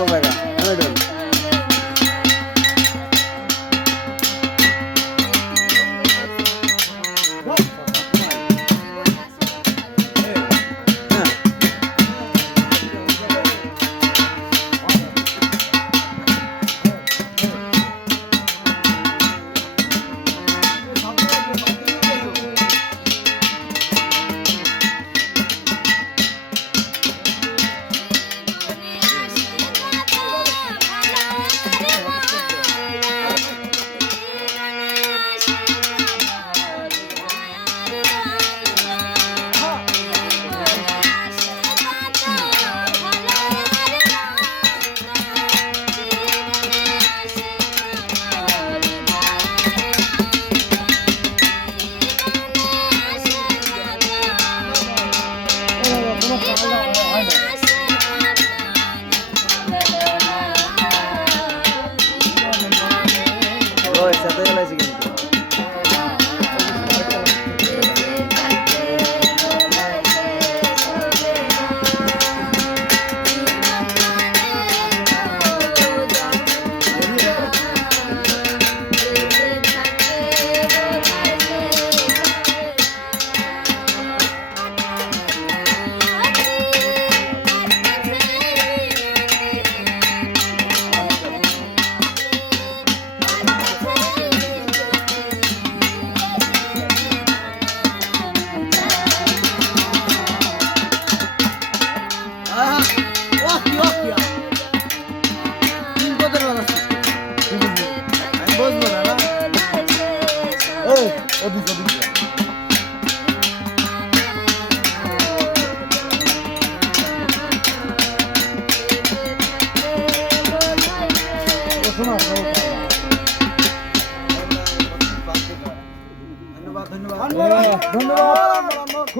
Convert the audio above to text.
Sobera. ধন্যবাদ ধন্যবাদ। খুব